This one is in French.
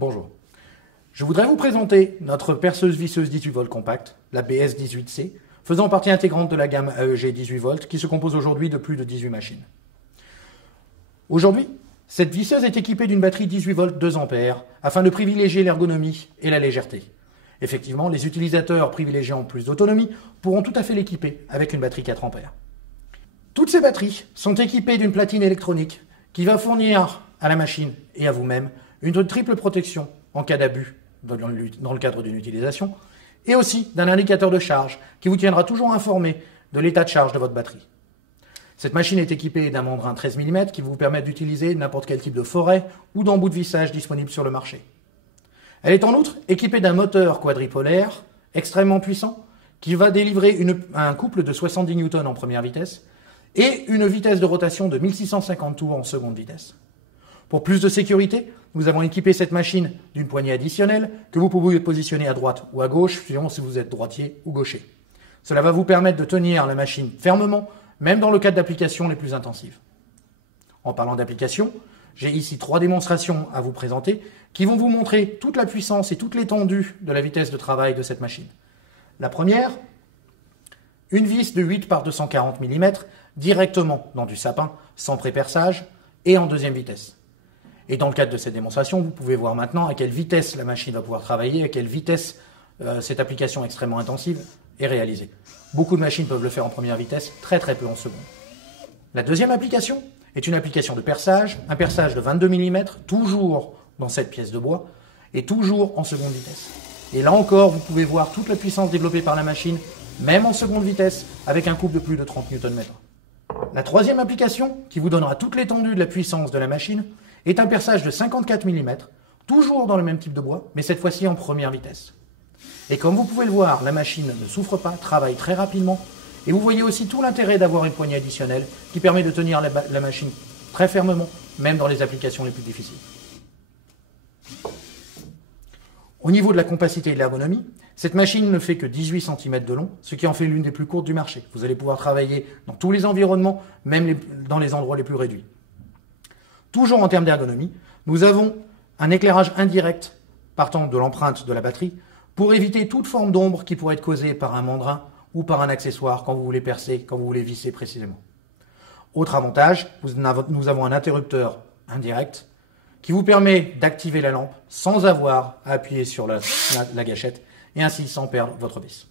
Bonjour. Je voudrais vous présenter notre perceuse visseuse 18 volts compacte, la BS18C, faisant partie intégrante de la gamme AEG 18 volts qui se compose aujourd'hui de plus de 18 machines. Aujourd'hui, cette visseuse est équipée d'une batterie 18 volts 2 ampères afin de privilégier l'ergonomie et la légèreté. Effectivement, les utilisateurs privilégiant plus d'autonomie pourront tout à fait l'équiper avec une batterie 4 ampères. Toutes ces batteries sont équipées d'une platine électronique qui va fournir à la machine et à vous-même une triple protection en cas d'abus dans le cadre d'une utilisation, et aussi d'un indicateur de charge qui vous tiendra toujours informé de l'état de charge de votre batterie. Cette machine est équipée d'un membrane 13 mm qui vous permet d'utiliser n'importe quel type de forêt ou d'embout de vissage disponible sur le marché. Elle est en outre équipée d'un moteur quadripolaire extrêmement puissant qui va délivrer un couple de 70 Newton en première vitesse et une vitesse de rotation de 1650 tours en seconde vitesse. Pour plus de sécurité, nous avons équipé cette machine d'une poignée additionnelle que vous pouvez positionner à droite ou à gauche, suivant si vous êtes droitier ou gaucher. Cela va vous permettre de tenir la machine fermement, même dans le cadre d'applications les plus intensives. En parlant d'applications, j'ai ici 3 démonstrations à vous présenter qui vont vous montrer toute la puissance et toute l'étendue de la vitesse de travail de cette machine. La première, une vis de 8 par 240 mm directement dans du sapin, sans préperçage, et en deuxième vitesse. Et dans le cadre de cette démonstration, vous pouvez voir maintenant à quelle vitesse la machine va pouvoir travailler, à quelle vitesse cette application extrêmement intensive est réalisée. Beaucoup de machines peuvent le faire en première vitesse, très peu en seconde. La deuxième application est une application de perçage, un perçage de 22 mm, toujours dans cette pièce de bois, et toujours en seconde vitesse. Et là encore, vous pouvez voir toute la puissance développée par la machine, même en seconde vitesse, avec un couple de plus de 30 Nm. La troisième application, qui vous donnera toute l'étendue de la puissance de la machine, est un perçage de 54 mm, toujours dans le même type de bois, mais cette fois-ci en première vitesse. Et comme vous pouvez le voir, la machine ne souffre pas, travaille très rapidement, et vous voyez aussi tout l'intérêt d'avoir une poignée additionnelle qui permet de tenir la machine très fermement, même dans les applications les plus difficiles. Au niveau de la compacité et de l'ergonomie, cette machine ne fait que 18 cm de long, ce qui en fait l'une des plus courtes du marché. Vous allez pouvoir travailler dans tous les environnements, même dans les endroits les plus réduits. Toujours en termes d'ergonomie, nous avons un éclairage indirect partant de l'empreinte de la batterie pour éviter toute forme d'ombre qui pourrait être causée par un mandrin ou par un accessoire quand vous voulez percer, quand vous voulez visser précisément. Autre avantage, nous avons un interrupteur indirect qui vous permet d'activer la lampe sans avoir à appuyer sur la gâchette et ainsi sans perdre votre vis.